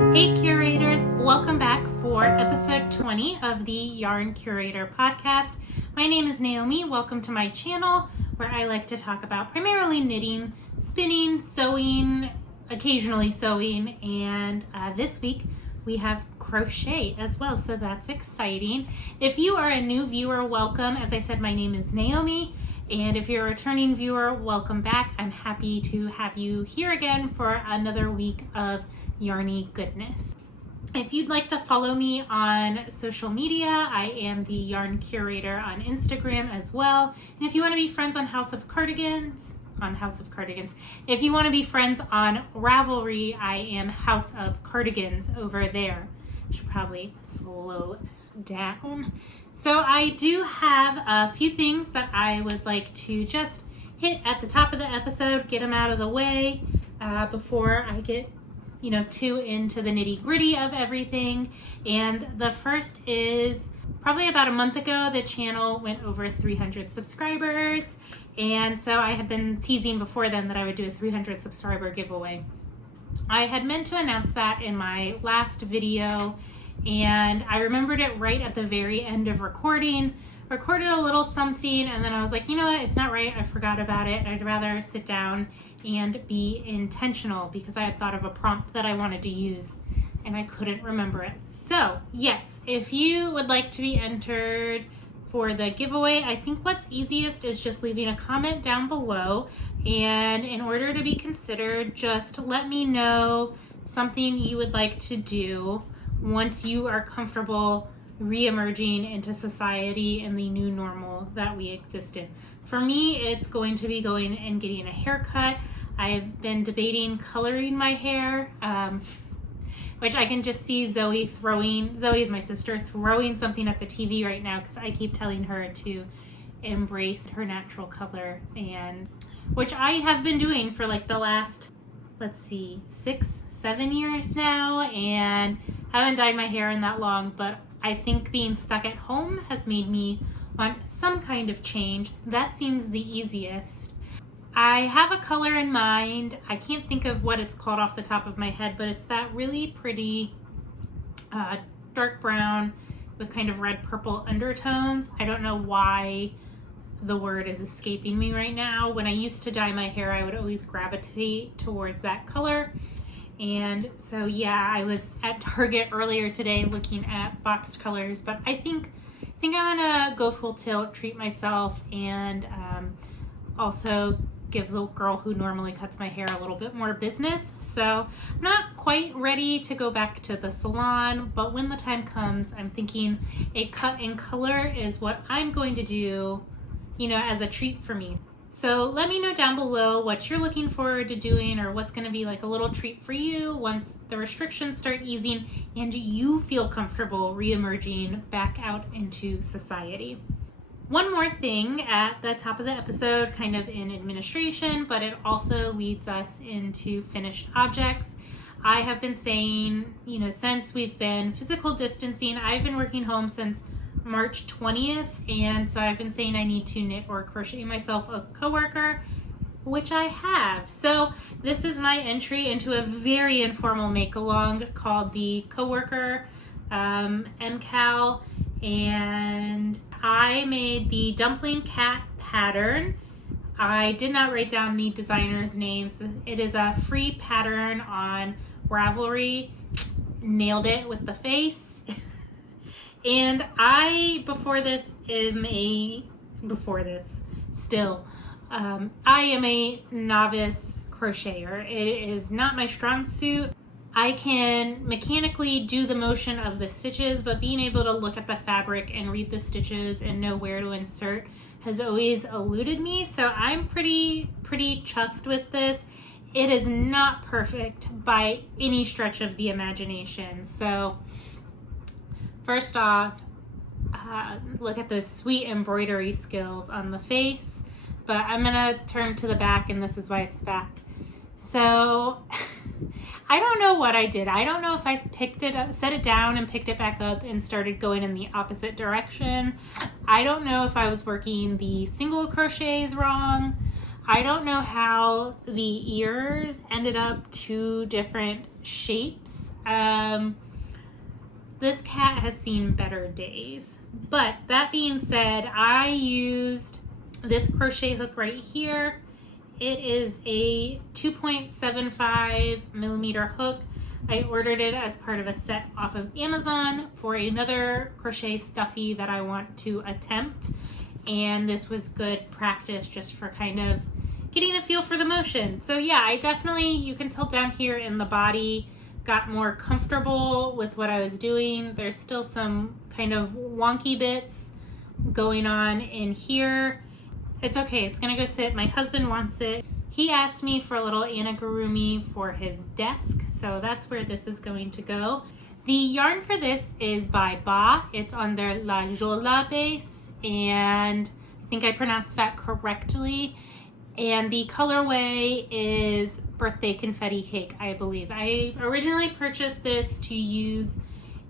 Hey curators, welcome back for episode 20 of the Yarn Curator podcast. My name is Naomi. Welcome to my channel where I like to talk about primarily knitting, spinning, sewing, occasionally sewing, and this week we have crochet as well, so that's exciting. If you are a new viewer, welcome. As I said, my name is Naomi, and if you're a returning viewer, welcome back. I'm happy to have you here again for another week of yarny goodness. If you'd like to follow me on social media, I am the Yarn Curator on Instagram as well. And if you want to be friends on House of Cardigans, if you want to be friends on Ravelry, I am House of Cardigans over there. I should probably slow down. So I do have a few things that I would like to just hit at the top of the episode, get them out of the way before I get too into the nitty gritty of everything. And the first is probably about a month ago, the channel went over 300 subscribers. And so I had been teasing before then that I would do a 300 subscriber giveaway. I had meant to announce that in my last video, and I remembered it right at the very end of recorded a little something, and then I was like, you know what, it's not right, I forgot about it. I'd rather sit down and be intentional because I had thought of a prompt that I wanted to use and I couldn't remember it. So yes, if you would like to be entered for the giveaway, I think what's easiest is just leaving a comment down below, and in order to be considered, just let me know something you would like to do once you are comfortable re-emerging into society and the new normal that we exist in. For me, it's going to be going and getting a haircut. I've been debating coloring my hair, which I can just see Zoe is my sister, throwing something at the TV right now because I keep telling her to embrace her natural color, and which I have been doing for like the last, 6-7 years now, and I haven't dyed my hair in that long, but I think being stuck at home has made me want some kind of change. That seems the easiest. I have a color in mind. I can't think of what it's called off the top of my head, but it's that really pretty dark brown with kind of red purple undertones. I don't know why the word is escaping me right now. When I used to dye my hair, I would always gravitate towards that color. And so yeah, I was at Target earlier today looking at boxed colors, but I think I'm gonna go full tilt, treat myself, and also give the girl who normally cuts my hair a little bit more business. So I'm not quite ready to go back to the salon, but when the time comes, I'm thinking a cut in color is what I'm going to do, as a treat for me. So let me know down below what you're looking forward to doing, or what's going to be like a little treat for you once the restrictions start easing and you feel comfortable re-emerging back out into society. One more thing at the top of the episode, kind of in administration, but it also leads us into finished objects. I have been saying, since we've been physical distancing, I've been working home since March 20th, and so I've been saying I need to knit or crochet myself a coworker, which I have. So this is my entry into a very informal make-along called the Coworker MCAL, and I made the Dumpling Cat pattern. I did not write down the designer's names. It is a free pattern on Ravelry. Nailed it with the face. And I am a novice crocheter. It is not my strong suit. I can mechanically do the motion of the stitches, but being able to look at the fabric and read the stitches and know where to insert has always eluded me. So I'm pretty chuffed with this. It is not perfect by any stretch of the imagination. So first off, look at those sweet embroidery skills on the face, but I'm gonna turn to the back, and this is why it's the back. So I don't know what I did. I don't know if I picked it up, set it down and picked it back up and started going in the opposite direction. I don't know if I was working the single crochets wrong. I don't know how the ears ended up two different shapes. This cat has seen better days. But that being said, I used this crochet hook right here. It is a 2.75 millimeter hook. I ordered it as part of a set off of Amazon for another crochet stuffy that I want to attempt. And this was good practice just for kind of getting a feel for the motion. So yeah, I definitely, you can tell down here in the body, got more comfortable with what I was doing. There's still some kind of wonky bits going on in here. It's okay, it's gonna go sit. My husband wants it. He asked me for a little amigurumi for his desk, so that's where this is going to go. The yarn for this is by Ba. It's on their La Jola base, and I think I pronounced that correctly. And the colorway is Birthday Confetti Cake, I believe. I originally purchased this to use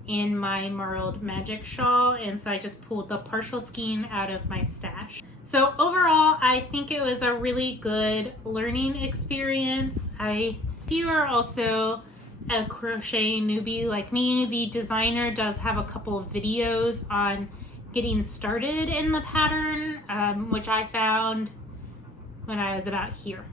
in my Merled Magic shawl, and so I just pulled the partial skein out of my stash. So overall, I think it was a really good learning experience. If you are also a crochet newbie like me, the designer does have a couple of videos on getting started in the pattern, which I found when I was about here.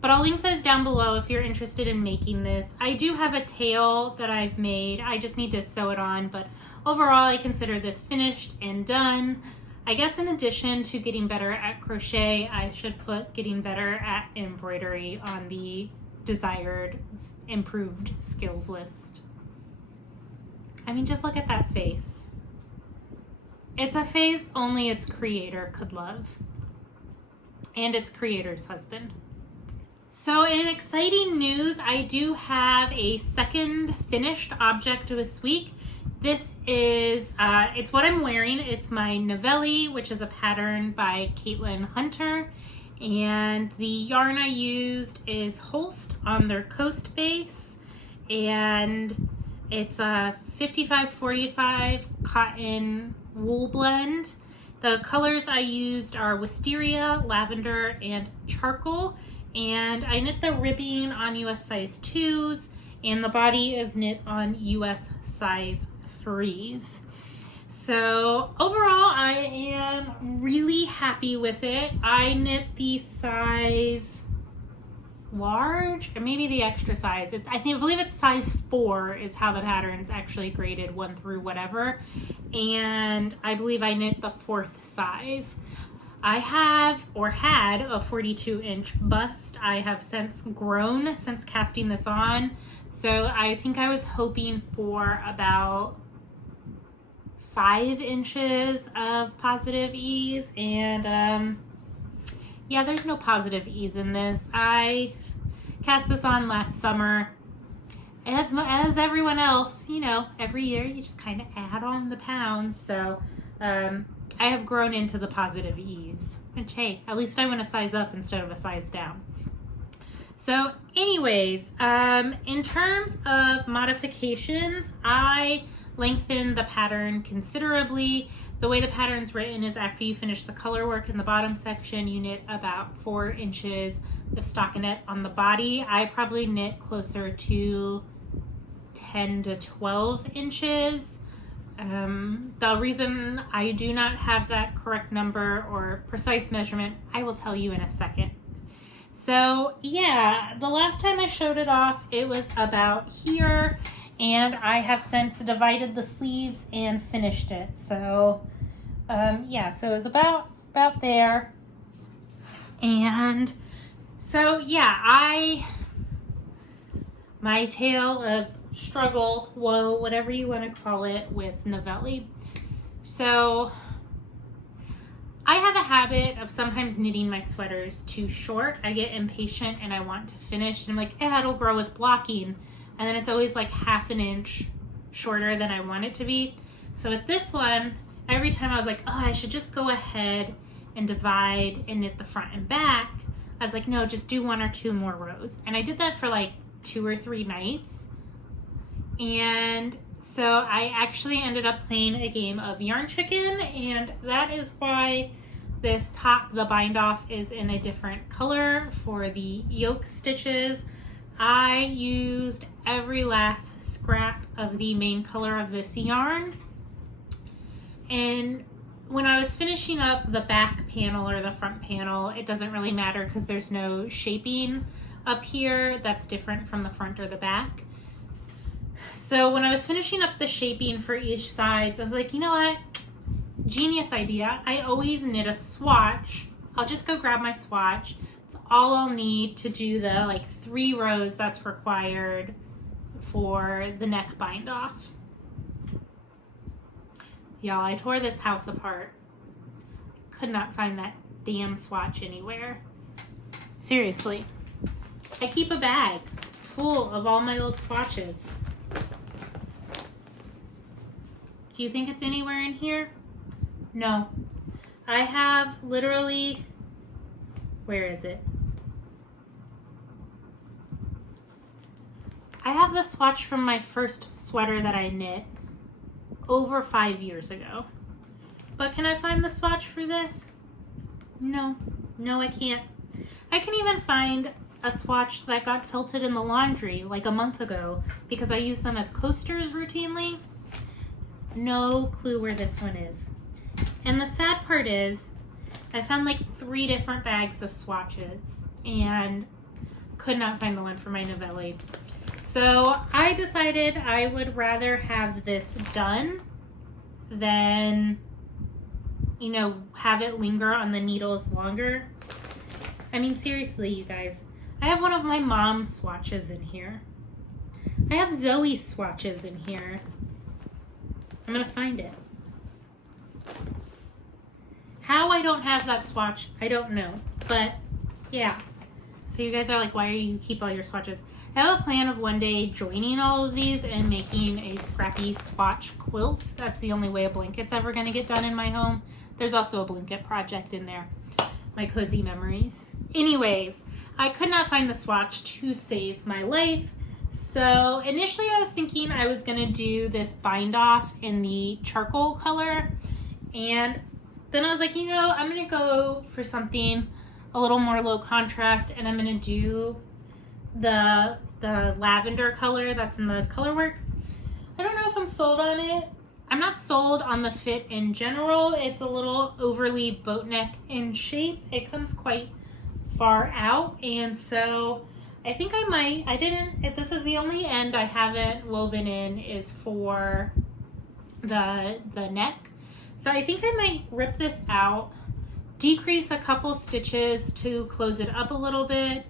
But I'll link those down below if you're interested in making this. I do have a tail that I've made. I just need to sew it on, but overall I consider this finished and done. I guess in addition to getting better at crochet, I should put getting better at embroidery on the desired improved skills list. I mean, just look at that face. It's a face only its creator could love. And its creator's husband. So in exciting news, I do have a second finished object this week. This is, it's what I'm wearing. It's my Navelli, which is a pattern by Caitlin Hunter. And the yarn I used is Holst on their Coast base. And it's a 55-45 cotton wool blend. The colors I used are wisteria, lavender, and charcoal. And I knit the ribbing on US size 2s, and the body is knit on US size 3s. So overall, I am really happy with it. I knit the size large, or maybe the extra size. I believe it's size 4 is how the pattern's actually graded, 1 through whatever. And I believe I knit the 4th size. I have, or had, a 42-inch bust. I have since grown since casting this on. So I think I was hoping for about 5 inches of positive ease. And yeah, there's no positive ease in this. I cast this on last summer. As everyone else, you know, every year you just kind of add on the pounds. So I have grown into the positive ease, which, hey, at least I went a size up instead of a size down. So anyways, in terms of modifications, I lengthened the pattern considerably. The way the pattern's written is after you finish the color work in the bottom section, you knit about 4 inches of stockinette on the body. I probably knit closer to 10 to 12 inches. The reason I do not have that correct number or precise measurement, I will tell you in a second. So yeah, the last time I showed it off, it was about here, and I have since divided the sleeves and finished it. So yeah, so it was about there. And so yeah, my tale of struggle, woe, whatever you want to call it, with Navelli. So I have a habit of sometimes knitting my sweaters too short. I get impatient and I want to finish, and I'm like, it'll grow with blocking, and then it's always like half an inch shorter than I want it to be. So with this one, every time I was like, oh, I should just go ahead and divide and knit the front and back. I was like, no, just do 1 or 2 more rows. And I did that for like 2 or 3 nights. And so I actually ended up playing a game of Yarn Chicken, and that is why this top, the bind off, is in a different color for the yoke stitches. I used every last scrap of the main color of this yarn. And when I was finishing up the back panel or the front panel, it doesn't really matter because there's no shaping up here that's different from the front or the back. So when I was finishing up the shaping for each side, I was like, you know what? Genius idea. I always knit a swatch. I'll just go grab my swatch. It's all I'll need to do the like 3 rows that's required for the neck bind off. Y'all, I tore this house apart. Could not find that damn swatch anywhere. Seriously. I keep a bag full of all my old swatches. Do you think it's anywhere in here? No. I have literally, where is it? I have the swatch from my first sweater that I knit over 5 years ago. But can I find the swatch for this? No. No, I can't. I can even find a swatch that got felted in the laundry like a month ago because I use them as coasters routinely. No clue where this one is. And the sad part is I found like 3 different bags of swatches and could not find the one for my Navelli. So I decided I would rather have this done than, you know, have it linger on the needles longer. I mean, seriously, you guys, I have one of my mom's swatches in here. I have Zoe's swatches in here. I'm gonna find it. How I don't have that swatch, I don't know. But yeah. So you guys are like, why do you keep all your swatches? I have a plan of one day joining all of these and making a scrappy swatch quilt. That's the only way a blanket's ever gonna get done in my home. There's also a blanket project in there. My cozy memories. Anyways, I could not find the swatch to save my life. So initially I was thinking I was gonna do this bind off in the charcoal color, and then I was like, you know, I'm gonna go for something a little more low contrast, and I'm gonna do the lavender color that's in the color work. I don't know if I'm sold on it. I'm not sold on the fit in general. It's a little overly boat neck in shape. It comes quite far out, and so I think I might, this is the only end I haven't woven in is for the neck. So I think I might rip this out, decrease a couple stitches to close it up a little bit,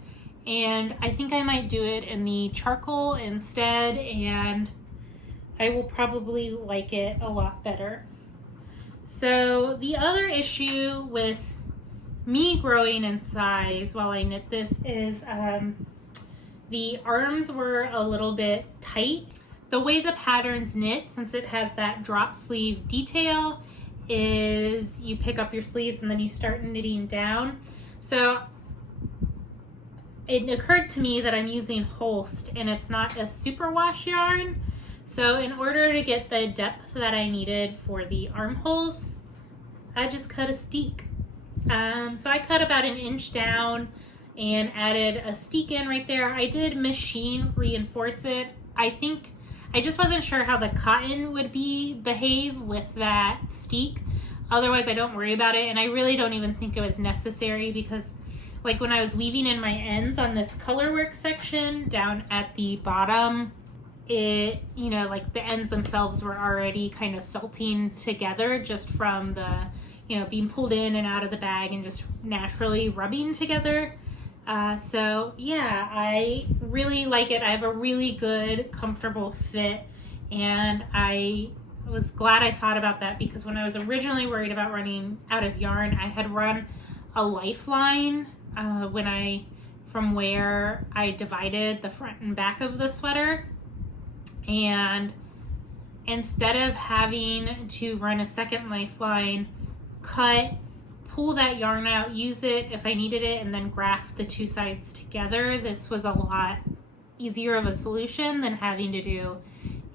and I think I might do it in the charcoal instead, and I will probably like it a lot better. So the other issue with me growing in size while I knit this is the arms were a little bit tight. The way the pattern's knit, since it has that drop sleeve detail, is you pick up your sleeves and then you start knitting down. So it occurred to me that I'm using Holst and it's not a superwash yarn. So in order to get the depth that I needed for the armholes, I just cut a steek. So I cut about 1 inch down and added a steek in right there. I did machine reinforce it. I just wasn't sure how the cotton would behave with that steek. Otherwise, I don't worry about it, and I really don't even think it was necessary because, like, when I was weaving in my ends on this color work section down at the bottom, it, you know, like the ends themselves were already kind of felting together just from the, you know, being pulled in and out of the bag and just naturally rubbing together. So yeah, I really like it. I have a really good, comfortable fit, and I was glad I thought about that because when I was originally worried about running out of yarn, I had run a lifeline from where I divided the front and back of the sweater, and instead of having to run a second lifeline, pull that yarn out, use it if I needed it, and then graft the 2 sides together, this was a lot easier of a solution than having to do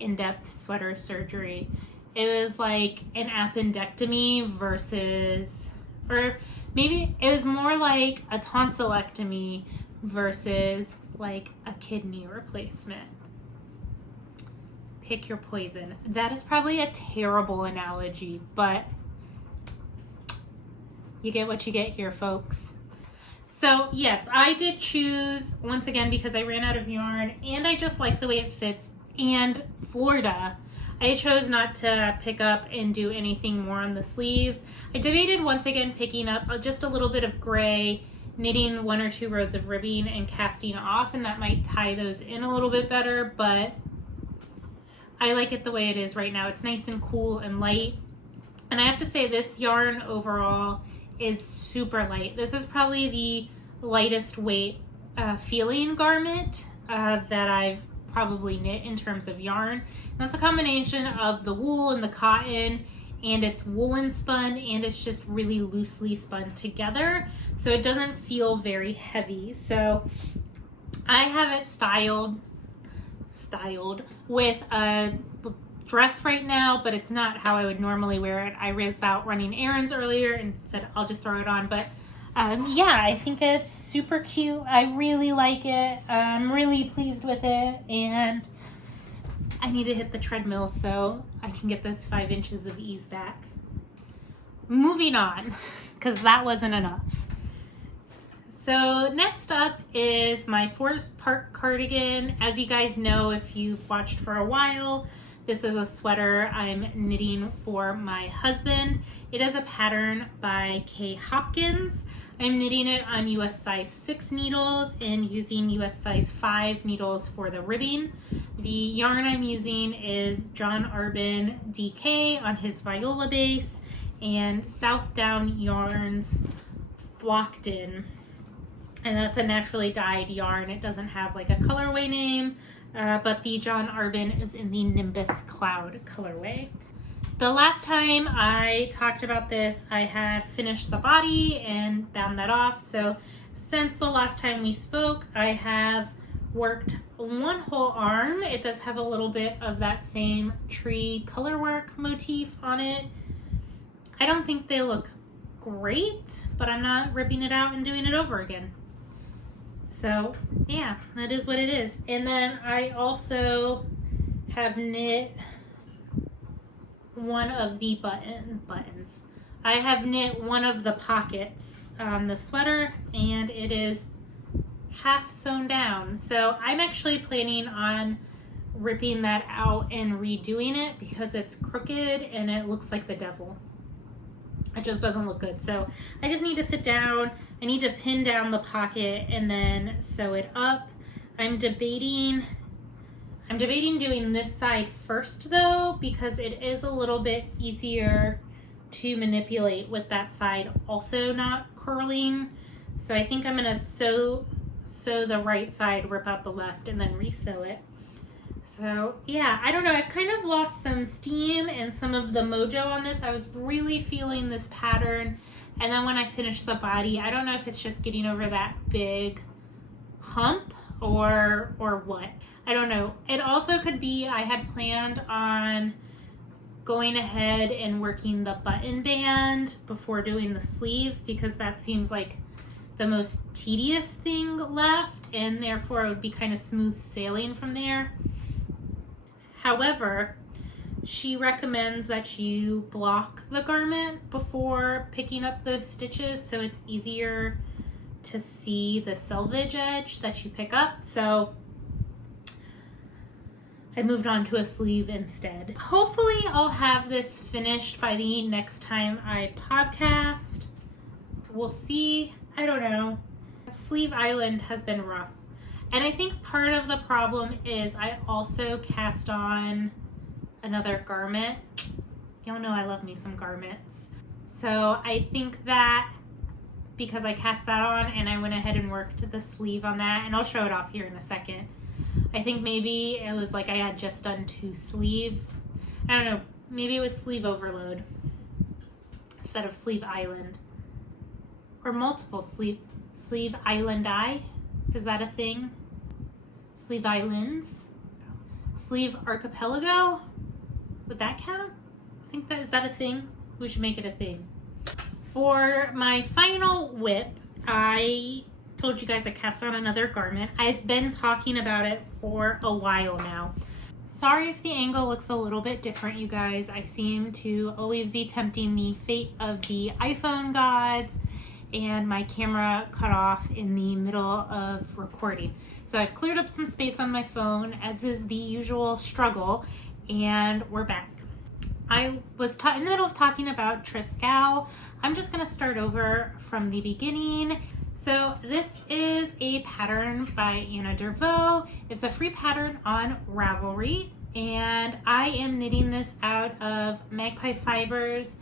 in-depth sweater surgery. It was like an appendectomy or maybe it was more like a tonsillectomy versus like a kidney replacement. Pick your poison. That is probably a terrible analogy, but you get what you get here, folks. So yes, I did choose, once again, because I ran out of yarn and I just like the way it fits, and Florida, I chose not to pick up and do anything more on the sleeves. I debated once again picking up just a little bit of gray, knitting 1 or 2 rows of ribbing and casting off, and that might tie those in a little bit better, but I like it the way it is right now. It's nice and cool and light. And I have to say, this yarn overall is super light. This is probably the lightest weight feeling garment that I've probably knit in terms of yarn. And that's a combination of the wool and the cotton, and it's woolen spun, and it's just really loosely spun together, so it doesn't feel very heavy. So I have it styled with a dress right now, but it's not how I would normally wear it. I was out running errands earlier and said I'll just throw it on, but yeah, I think it's super cute. I really like it. I'm really pleased with it, and I need to hit the treadmill so I can get those 5 inches of ease back. Moving on, because that wasn't enough. So next up is my Forest Park cardigan. As you guys know, if you've watched for a while, this is a sweater I'm knitting for my husband. It is a pattern by Hopkins. I'm knitting it on US size 6 needles and using US size 5 needles for the ribbing. The yarn I'm using is John Arbon DK on his Viola base, and Southdown Yarns Flocked In. And that's a naturally dyed yarn. It doesn't have like a colorway name, but the John Arbon is in the Nimbus Cloud colorway. The last time I talked about this, I had finished the body and bound that off. So since the last time we spoke, I have worked one whole arm. It does have a little bit of that same tree color work motif on it. I don't think they look great, but I'm not ripping it out and doing it over again. So yeah, that is what it is. And then I also have knit one of the buttons. I have knit one of the pockets on the sweater, and it is half sewn down. So I'm actually planning on ripping that out and redoing it because it's crooked and it looks like the devil. It just doesn't look good. So I just need to sit down. I need to pin down the pocket and then sew it up. I'm debating doing this side first though, because it is a little bit easier to manipulate with that side also not curling. So I think I'm gonna sew the right side, rip out the left, and then re-sew it. So yeah, I don't know, I've kind of lost some steam and some of the mojo on this. I was really feeling this pattern, and then when I finished the body, I don't know if it's just getting over that big hump or what. I don't know. It also could be I had planned on going ahead and working the button band before doing the sleeves, because that seems like the most tedious thing left, and therefore it would be kind of smooth sailing from there. However, she recommends that you block the garment before picking up those stitches so it's easier to see the selvage edge that you pick up. So I moved on to a sleeve instead. Hopefully I'll have this finished by the next time I podcast. We'll see. I don't know. Sleeve Island has been rough. And I think part of the problem is I also cast on another garment. Y'all know I love me some garments. So I think that because I cast that on and I went ahead and worked the sleeve on that, and I'll show it off here in a second. I think maybe it was like I had just done 2 sleeves. I don't know, maybe it was sleeve overload instead of sleeve island. Or multiple sleeve island eye. Is that a thing? Sleeve islands. Sleeve archipelago. Would that count? I think that is that a thing? We should make it a thing. For my final whip, I told you guys I cast on another garment. I've been talking about it for a while now. Sorry if the angle looks a little bit different, you guys. I seem to always be tempting the fate of the iPhone gods, and my camera cut off in the middle of recording. So I've cleared up some space on my phone, as is the usual struggle, and we're back. I was in the middle of talking about Trescao. I'm just going to start over from the beginning. So this is a pattern by Dervout. It's a free pattern on Ravelry, and I am knitting this out of magpie fibers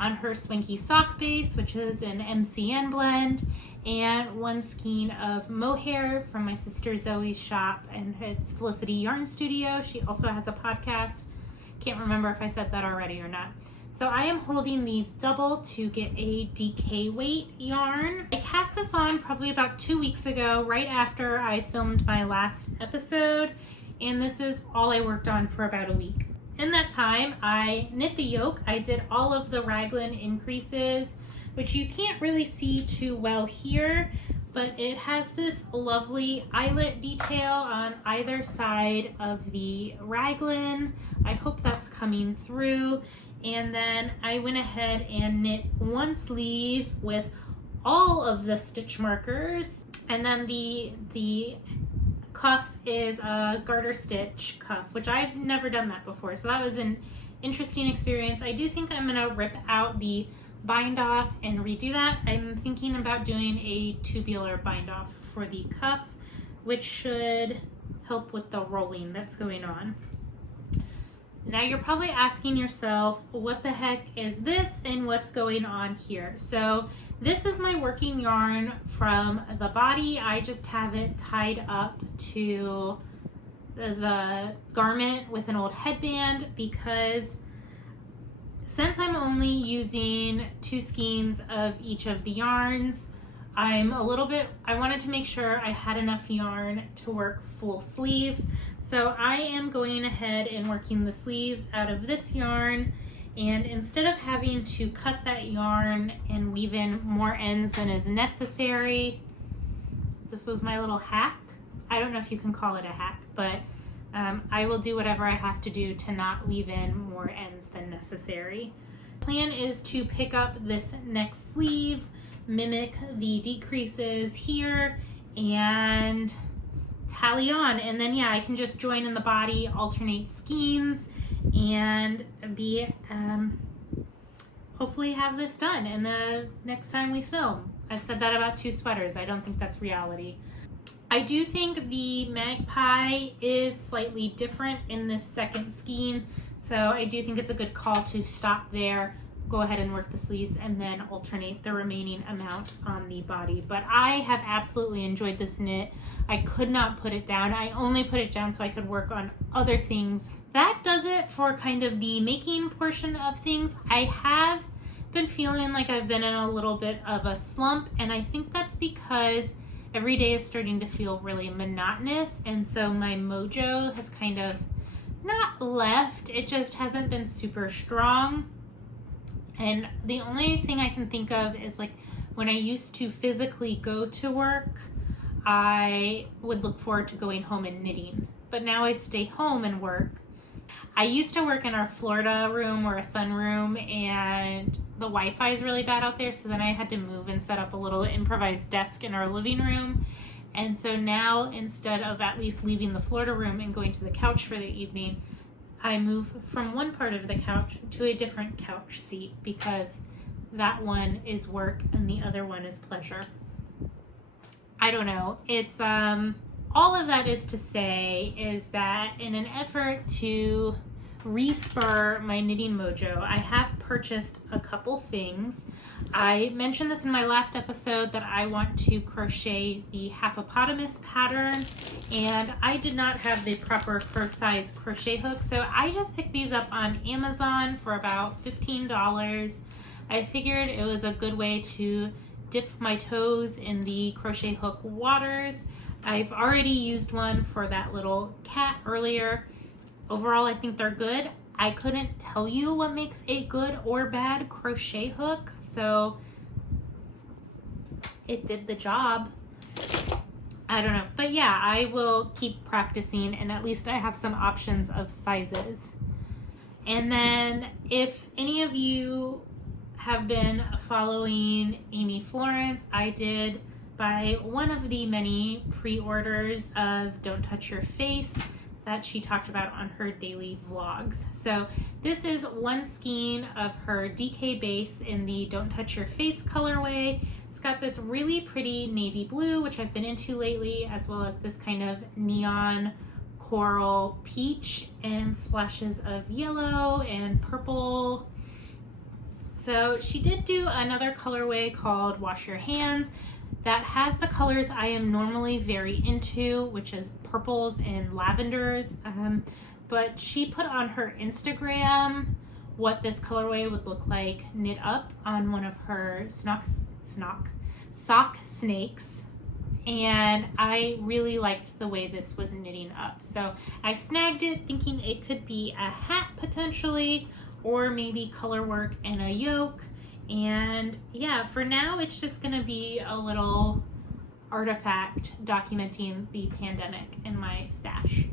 on her Swanky sock base, which is an MCN blend, and one skein of mohair from my sister Zoe's shop, and it's Felicity Yarn Studio. She also has a podcast. Can't remember if I said that already or not. So I am holding these double to get a DK weight yarn. I cast this on probably about 2 weeks ago, right after I filmed my last episode, and this is all I worked on for about a week. In that time, I knit the yoke. I did all of the raglan increases, which you can't really see too well here, but it has this lovely eyelet detail on either side of the raglan. I hope that's coming through. And then I went ahead and knit one sleeve with all of the stitch markers, and then the cuff is a garter stitch cuff, which I've never done that before, so that was an interesting experience. I do think I'm gonna rip out the bind off and redo that. I'm thinking about doing a tubular bind off for the cuff, which should help with the rolling that's going on. Now you're probably asking yourself, what the heck is this and what's going on here? So this is my working yarn from the body. I just have it tied up to the garment with an old headband, because since I'm only using 2 skeins of each of the yarns, I wanted to make sure I had enough yarn to work full sleeves. So I am going ahead and working the sleeves out of this yarn, and instead of having to cut that yarn and weave in more ends than is necessary, this was my little hack. I don't know if you can call it a hack, but I will do whatever I have to do to not weave in more ends than necessary. The plan is to pick up this next sleeve, mimic the decreases here, and tally on, and then I can just join in the body, alternate skeins, and be hopefully have this done and the next time we film. I've said that about 2 sweaters. I don't think that's reality. I do think the magpie is slightly different in this second skein, so I do think it's a good call to stop there, go ahead and work the sleeves, and then alternate the remaining amount on the body. But I have absolutely enjoyed this knit. I could not put it down. I only put it down so I could work on other things. That does it for kind of the making portion of things. I have been feeling like I've been in a little bit of a slump, and I think that's because every day is starting to feel really monotonous, and so my mojo has kind of not left, it just hasn't been super strong. And the only thing I can think of is like when I used to physically go to work, I would look forward to going home and knitting, but now I stay home and work. I used to work in our Florida room or a sunroom, and the Wi-Fi is really bad out there, so then I had to move and set up a little improvised desk in our living room. And so now, instead of at least leaving the Florida room and going to the couch for the evening, I move from one part of the couch to a different couch seat, because that one is work and the other one is pleasure. I don't know. It's all of that is to say is that in an effort to re-spur my knitting mojo, I have purchased a couple things. I mentioned this in my last episode that I want to crochet the hippopotamus pattern, and I did not have the proper size crochet hook, so I just picked these up on Amazon for about $15. I figured it was a good way to dip my toes in the crochet hook waters. I've already used one for that little cat earlier. Overall, I think they're good. I couldn't tell you what makes a good or bad crochet hook, so it did the job. I don't know. But yeah, I will keep practicing, and at least I have some options of sizes. And then if any of you have been following Amy Florence, I did buy one of the many pre-orders of Don't Touch Your Face that she talked about on her daily vlogs. So this is one skein of her DK base in the Don't Touch Your Face colorway. It's got this really pretty navy blue, which I've been into lately, as well as this kind of neon coral peach and splashes of yellow and purple. So she did do another colorway called Wash Your Hands that has the colors I am normally very into, which is purples and lavenders. But she put on her Instagram what this colorway would look like knit up on one of her sock snakes. And I really liked the way this was knitting up. So I snagged it thinking it could be a hat potentially, or maybe color work and a yoke. And yeah, for now it's just gonna be a little artifact documenting the pandemic in my stash.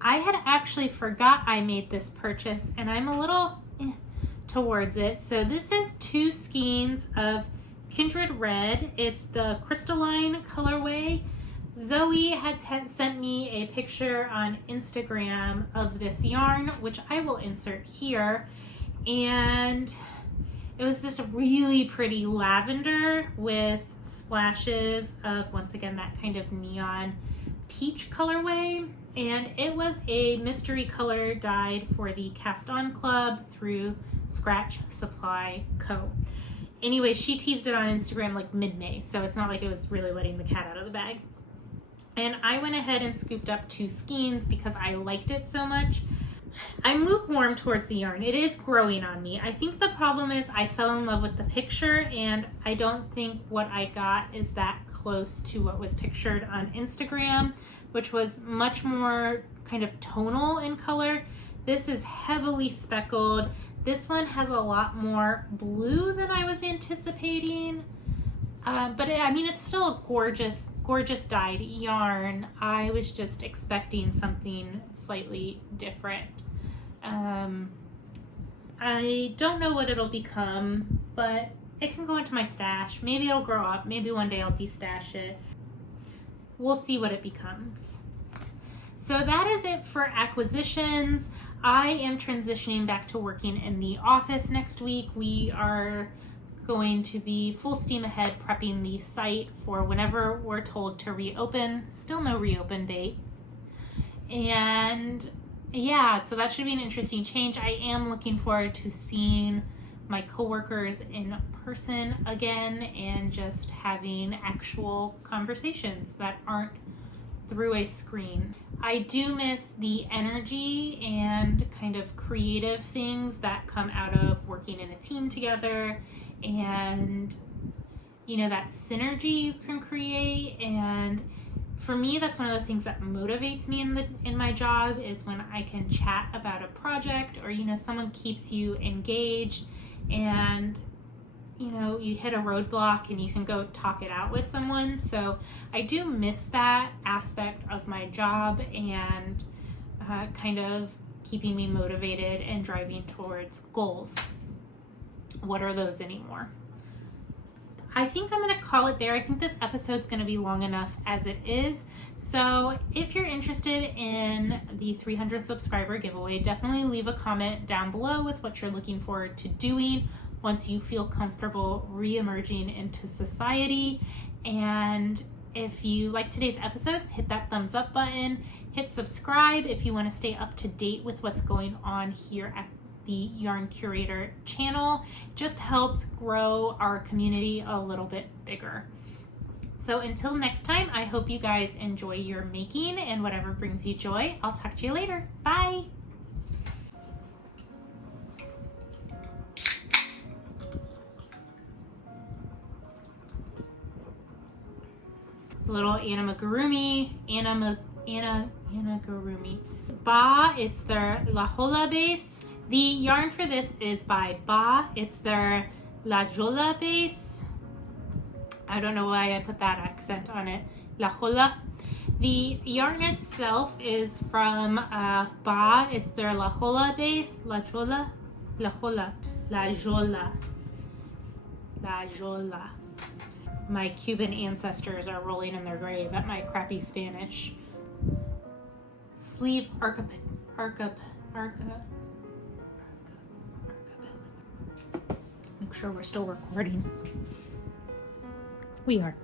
I had actually forgot I made this purchase, and I'm a little towards it. So this is 2 skeins of Kindred Red. It's the crystalline colorway. Zoe had sent me a picture on Instagram of this yarn, which I will insert here. And it was this really pretty lavender with splashes of, once again, that kind of neon peach colorway. And it was a mystery color dyed for the Cast On Club through Scratch Supply Co. Anyway, she teased it on Instagram like mid-May, so it's not like it was really letting the cat out of the bag. And I went ahead and scooped up 2 skeins because I liked it so much. I'm lukewarm towards the yarn. It is growing on me. I think the problem is I fell in love with the picture, and I don't think what I got is that close to what was pictured on Instagram, which was much more kind of tonal in color. This is heavily speckled. This one has a lot more blue than I was anticipating. But it's still a gorgeous, gorgeous dyed yarn. I was just expecting something slightly different. I don't know what it'll become, but it can go into my stash. Maybe it'll grow up. Maybe one day I'll destash it. We'll see what it becomes. So that is it for acquisitions. I am transitioning back to working in the office next week. We are going to be full steam ahead prepping the site for whenever we're told to reopen. Still no reopen date. And yeah, so that should be an interesting change. I am looking forward to seeing my coworkers in person again and just having actual conversations that aren't through a screen. I do miss the energy and kind of creative things that come out of working in a team together, and that synergy you can create. And for me, that's one of the things that motivates me in my job, is when I can chat about a project, or someone keeps you engaged, and you hit a roadblock and you can go talk it out with someone. So I do miss that aspect of my job, and kind of keeping me motivated and driving towards goals. What are those anymore? I think I'm going to call it there. I think this episode's going to be long enough as it is. So if you're interested in the 300 subscriber giveaway, definitely leave a comment down below with what you're looking forward to doing once you feel comfortable re-emerging into society. And if you like today's episodes, hit that thumbs up button, hit subscribe if you want to stay up to date with what's going on here at the Yarn Curator channel. Just helps grow our community a little bit bigger. So until next time, I hope you guys enjoy your making and whatever brings you joy. I'll talk to you later. Bye. Little anamagurumi, anamagurumi. Ba, it's their La Jolla base. The yarn for this is by Ba. It's their La Jolla base. I don't know why I put that accent on it. La Jolla. The yarn itself is from Ba. It's their La Jolla base. La Jolla? La Jolla. La Jolla. La Jolla. My Cuban ancestors are rolling in their grave at my crappy Spanish. Sleeve Make sure we're still recording. We are.